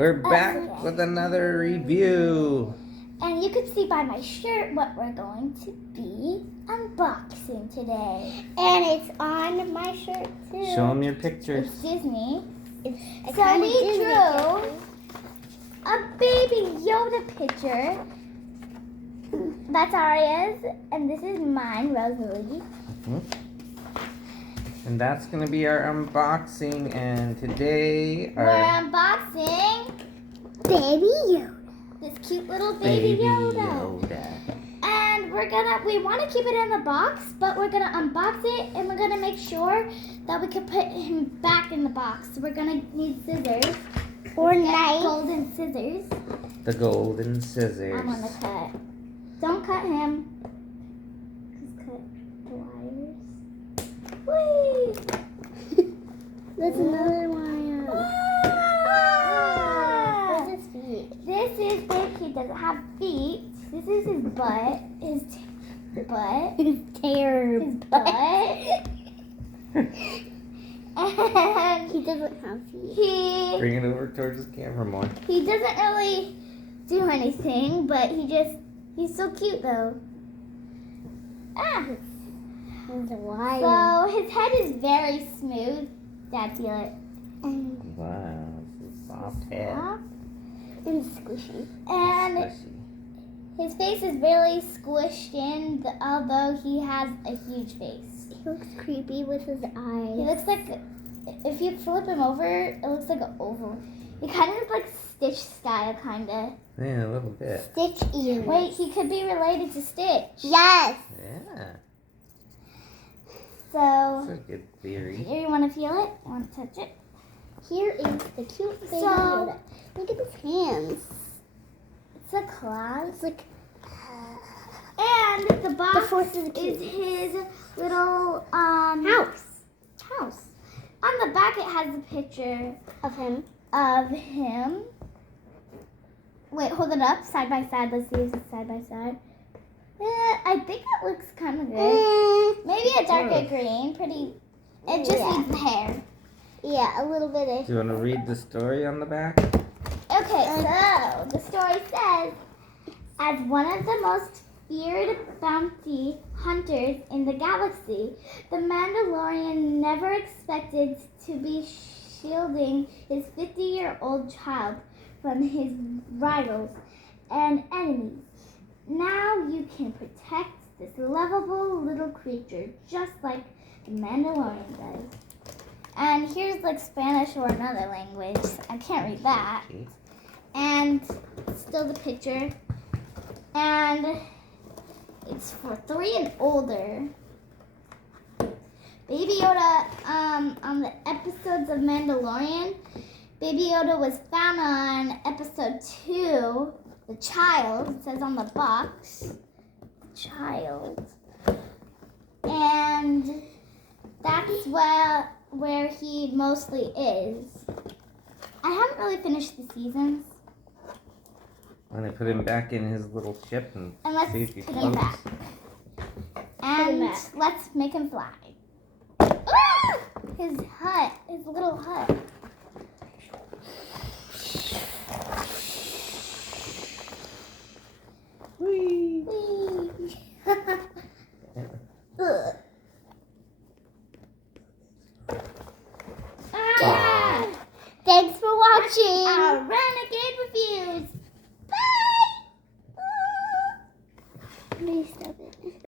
We're back with another review. And you can see by my shirt what we're going to be unboxing today. And it's on my shirt too. Show them your pictures. It's Disney. So we drew a baby Yoda picture. That's Aria's, and this is mine, Rosalie. And that's going to be our unboxing. And today we're unboxing Baby Yoda. This cute little baby Yoda. And we want to keep it in the box, but we're going to unbox it and we're going to make sure that we can put him back in the box. So we're going to need scissors. Or knife. Golden scissors. The golden scissors. I'm going to cut. Don't cut him. Just cut the wires. Whee! There's another wire. Ah! Where's his feet? This is if he doesn't have feet. This is his butt. His butt. His tail. His butt. And He doesn't have feet. Bring it over towards the camera more. He doesn't really do anything, but he's so cute though. Ah. There's a wire. So his head is very smooth. Dad, feel it. Wow, it's a soft head. Soft. And squishy. And Squishy. his face is really squished in, although he has a huge face. He looks creepy with his eyes. He looks like, if you flip him over, it looks like an oval. He kind of looks like Stitch style, kind of. Yeah, a little bit. Stitch ears. Wait, he could be related to Stitch. Yes. Yeah, So, that's a good theory. here, you want to feel it? You want to touch it? Here is the cute baby So- Yoda. Look at his hands. It's a claw. It's like And the box fourth is is cute. his little house house. On the back, it has a picture of him. of him. Wait, hold it up side by side. Let's see if it's side by side. I think it looks kind of good. Maybe a darker green. Pretty. It just Yeah. needs the hair. Yeah, a little bit of. Do you want to read the story on the back? Okay, so the story says, as one of the most feared bounty hunters in the galaxy, the Mandalorian never expected to be shielding his 50-year-old child from his rivals and enemies. Now you can protect this lovable little creature just like the Mandalorian does. And here's like Spanish or another language. I can't read that. And still the picture. And it's for 3 and older. Baby Yoda, on the episodes of Mandalorian, Baby Yoda was found on episode 2, The Child, it says on the box, Child. And that's where he mostly is. I haven't really finished the seasons. I'm going to put him back in his little ship and let's see if he put him floats. back. And back. let's make him fly. Ah! His little hut. Whee! Whee. Ugh. Ah! Thanks for watching. Our Renegade Reviews. Bye! Please stop it.